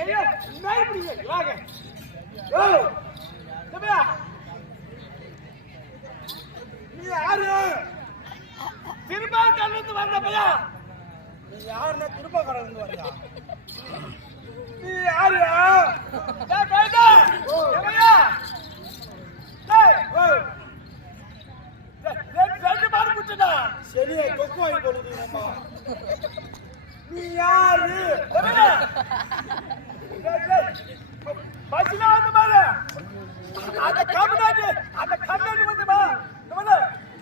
ஐயோ நீ யாரு? திரும்ப கல்லூத்து வந்த பையா நீ யாருன்னா திரும்ப கடந்து வரியா நீ யாரு? டேய் பையா ஏமையா டேய் ஏய், ரெண்டு மாடு புடிச்சடா சரியா தொக்கு வாங்கி போடுது அம்மா நீ யாரு? பஸ்ல வந்து பாரு அந்த கம்பெனி அந்த கம்பெனி வந்து பா நம்ம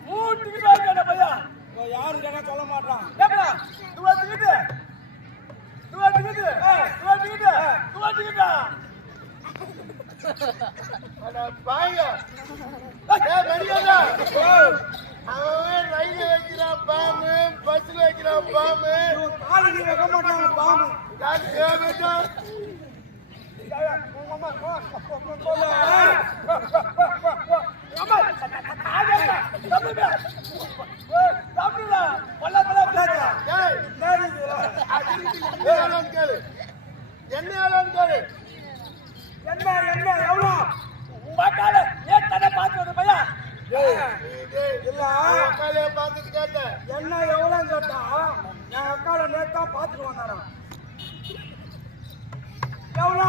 மூட்டுக்கு வாங்கடா பையா யாரு கேட்டா சொல்ல மாட்டான். நீ வந்துக்கிட்டு. நீ வந்துக்கிட்டு. நீ வந்துக்கிட்டா. அட பாங்க ஏய் மரியாதை? அவன் ரயில் வைக்கிறான் பாம்பு பஸ்ல வைக்கிறான் பாம்பு. காலுக்கு வைக்க மாட்டாங்க பாம்பு. யார்? என்ன ஏழாம் என்ன எவ்வளோ எவ்வளோன்னு கேட்டா என் அக்கால நேத்தா பார்த்துட்டு வந்தாராம். எவ்வளோ?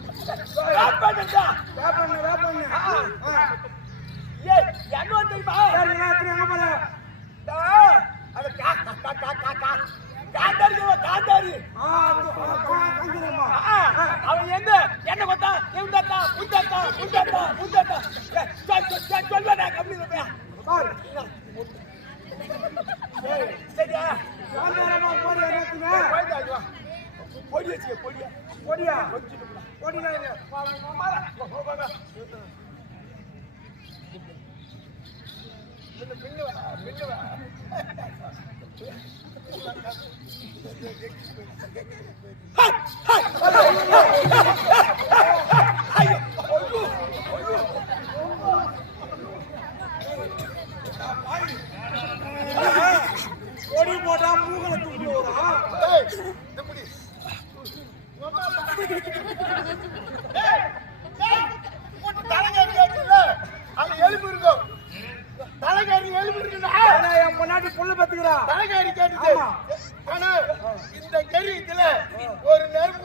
காஞ்சிரம்மா. அவன் எங்க என்ன கொத்தா? இவந்தா புந்தத்தா புந்தத்தா புந்தத்தா ரூபாயா பாரு. சரியா? பொடி வச்சு பொடியா பொடியா? பொடினா இது. பொடி போட்டா மூக்கல துப்புல வரும் ஏய், தலைகாரி கேட்டுல, எலும்பு இருக்கும். தலைகாரி எலும்பு இருக்குன்னா, என் பொண்டாட்டி பத்துக்கிறா தலைகாரி கேட்டுது. ஆனா, இந்த கரியத்துல ஒரு நேரம்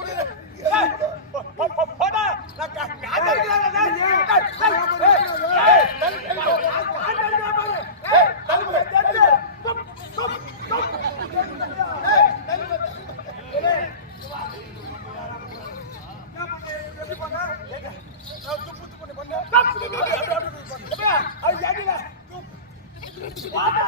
போடா நான் அது